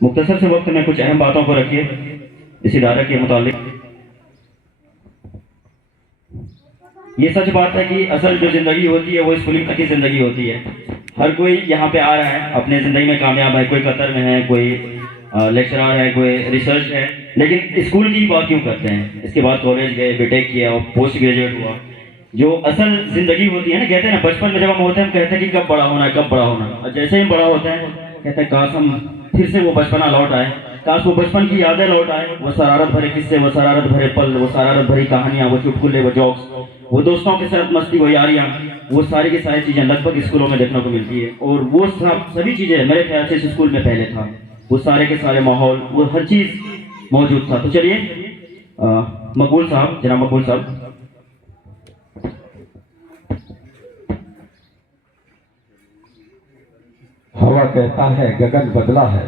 मुख्तसर से वक्त में कुछ अहम बातों को रखिए इस इदारे के मुतालिक। ये सच बात है कि असल जो ज़िंदगी होती है वो स्कूलिंग तक की ज़िंदगी होती है। हर कोई यहाँ पे आ रहा है, अपने ज़िंदगी में कामयाब है, कोई कतर में है, कोई लेक्चरर है, कोई रिसर्च है, लेकिन स्कूल की बात क्यों करते हैं? इसके बाद कॉलेज गए, बीटेक किया और पोस्ट ग्रेजुएट हुआ। जो असल ज़िंदगी होती है ना, कहते हैं ना, बचपन में जब हम होते हैं हम कहते हैं कि कब बड़ा होना है, कब बड़ा होना, और जैसे ही बड़ा होते हैं कहते हैं काश हम फिर से वो बचपना लौट आए, काश वो बचपन की यादें लौट आए, वो शरारत भरे किस्से, वो शरारत भरे पल, वो शरारत भरी कहानियाँ, वो चुटकुले, वो जोक्स, वो दोस्तों के साथ मस्ती, वो यारियाँ, वो सारी की सारी चीज़ें लगभग स्कूलों में देखने को मिलती है। और वो सभी चीज़ें मेरे ख्याल से इस स्कूल में पहले था, वो सारे के सारे माहौल, वो हर चीज़ मौजूद था। तो चलिए मकबूल साहब, जनाब मकबूल साहब। हवा कहता है गगन बदला है,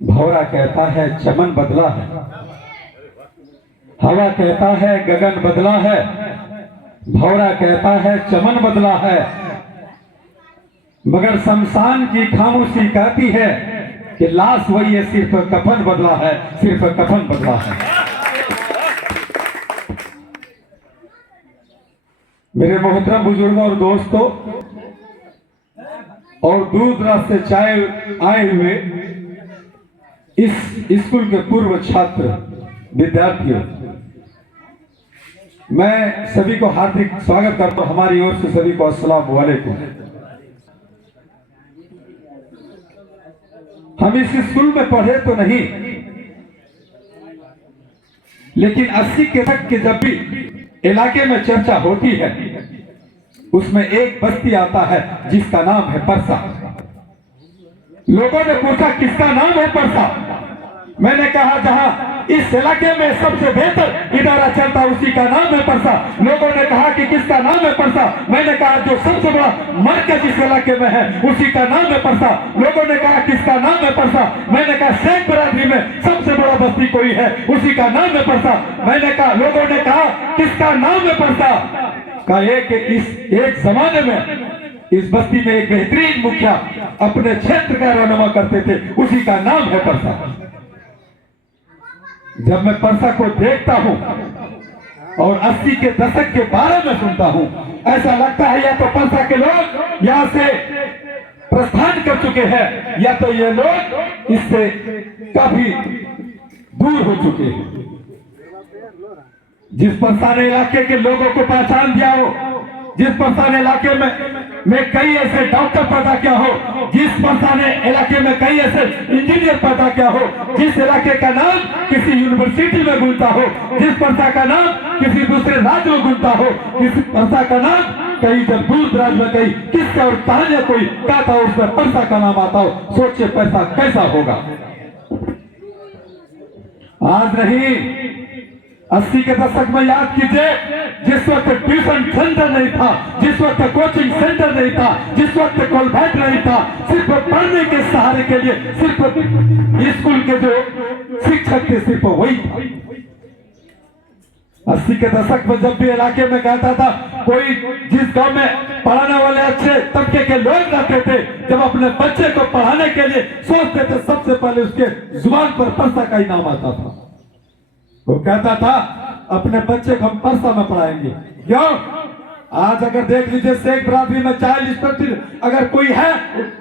भौरा कहता है चमन बदला है। हवा कहता है गगन बदला है, भौरा कहता है चमन बदला है, मगर शमशान की खामोशी कहती है कि लाश वही है, सिर्फ कफन बदला है, सिर्फ कफन बदला है। मेरे मोहतरम बुजुर्गों और दोस्तों और दूर दराज से चाय आए हुए इस स्कूल के पूर्व छात्र विद्यार्थियों, मैं सभी को हार्दिक स्वागत करता हूं। हमारी ओर से सभी को अस्सलाम वालेकुम। हम इस स्कूल में पढ़े तो नहीं, लेकिन 80 के दशक के जब भी इलाके में चर्चा होती है उसमें एक बस्ती आता है जिसका नाम है परसा। लोगों ने पूछा किसका नाम है परसा? मैंने कहा जहां इस इलाके में सबसे बेहतर इदारा चलता उसी का नाम है परसा। लोगों ने कहा कि किसका नाम है परसा? मैंने कहा जो सबसे बड़ा मरकज इस इलाके में है उसी का नाम है परसा। लोगों ने कहा किसका नाम है परसा? मैंने कहा शेख बरादरी में सबसे बड़ा बस्ती कोई है उसी का नाम है परसा। मैंने कहा, लोगों ने कहा किसका नाम है परसा? का एक जमाने में इस बस्ती में एक बेहतरीन मुखिया अपने क्षेत्र का रहनुमा करते थे, उसी का नाम है परसा। जब मैं परसा को देखता हूं और 80 के दशक के बारे में सुनता हूं, ऐसा लगता है या तो परसा के लोग यहां से प्रस्थान कर चुके हैं या तो ये लोग इससे काफी दूर हो चुके हैं। जिस परसाने इलाके के लोगों को पहचान दिया हो, जिस परसाने इलाके में कई ऐसे डॉक्टर पैदा किया हो, जिस परसाने इलाके में कई ऐसे इंजीनियर पैदा किया हो, जिस इलाके का नाम किसी यूनिवर्सिटी में गूंजता हो, जिस परसा का नाम किसी दूसरे राज्य में गूंजता हो, किसी परसा का नाम कहीं जब दूर दराज में कहीं किससे और कहानियां कोई कहता हो उसमें परसा का नाम आता हो, सोचिए पैसा कैसा होगा। आज नहीं, 80 के दशक में याद कीजिए, जिस वक्त ट्यूशन सेंटर नहीं था, जिस वक्त कोचिंग सेंटर नहीं था, जिस वक्त कॉलबैक नहीं था, सिर्फ पढ़ने के सहारे के लिए सिर्फ स्कूल के जो शिक्षक थे सिर्फ वही था। 80 के दशक में जब भी इलाके में कहता था कोई, जिस गांव में पढ़ाने वाले अच्छे तबके के लोग रहते थे, जब अपने बच्चे को पढ़ाने के लिए सोचते थे सबसे पहले उसके जुबान पर परसा का ही नाम आता था। वो कहता था अपने बच्चे को हम परसा में पढ़ाएंगे। क्यों? आज अगर देख लीजिए शेख बरादरी में चाइल्ड इंस्पेक्टर अगर कोई है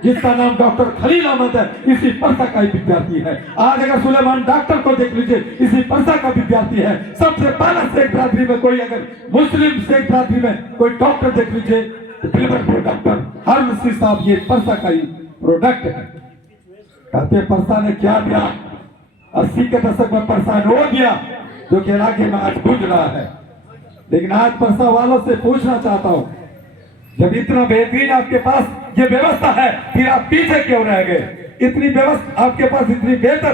जिसका नाम डॉक्टर खलील अहमद है, इसी परसा का ही विद्यार्थी है। आज अगर सुलेमान डॉक्टर को देख लीजिए, इसी परसा का विद्यार्थी है। सबसे पहला शेख बरादरी में कोई अगर मुस्लिम शेख बरादरी में कोई डॉक्टर देख लीजिए, डॉक्टर हर साहब ये परसा का ही प्रोडक्ट है। कहते परसा ने क्या दिया? 80 के दशक में परसा ने वो दिया जो कि इलाके में आज गूंज रहा है। लेकिन आज परसा वालों से पूछना चाहता हूं, जब इतना बेहतरीन आपके पास ये व्यवस्था है फिर आप पीछे क्यों रह गए? इतनी व्यवस्था आपके पास इतनी बेहतर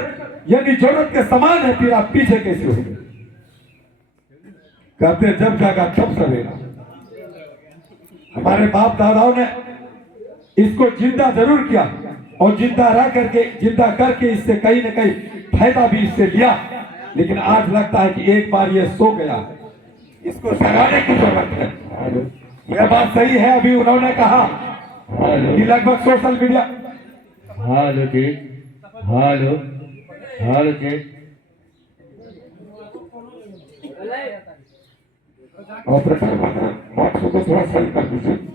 यानी जरूरत के समान है, फिर आप पीछे कैसे हो गए? कहते जब जागा तब सवेरा। हमारे बाप दादाओं ने इसको जिंदा जरूर किया और जिंदा रह करके, जिंदा करके इससे कहीं ना कहीं फायदा भी इससे लिया, लेकिन आज लगता है कि एक बार ये सो गया, इसको सगाने की जरूरत है। यह बात सही है, अभी उन्होंने कहा कि लगभग social media hello hello check. Operator box को थोड़ा सही कर दीजिए।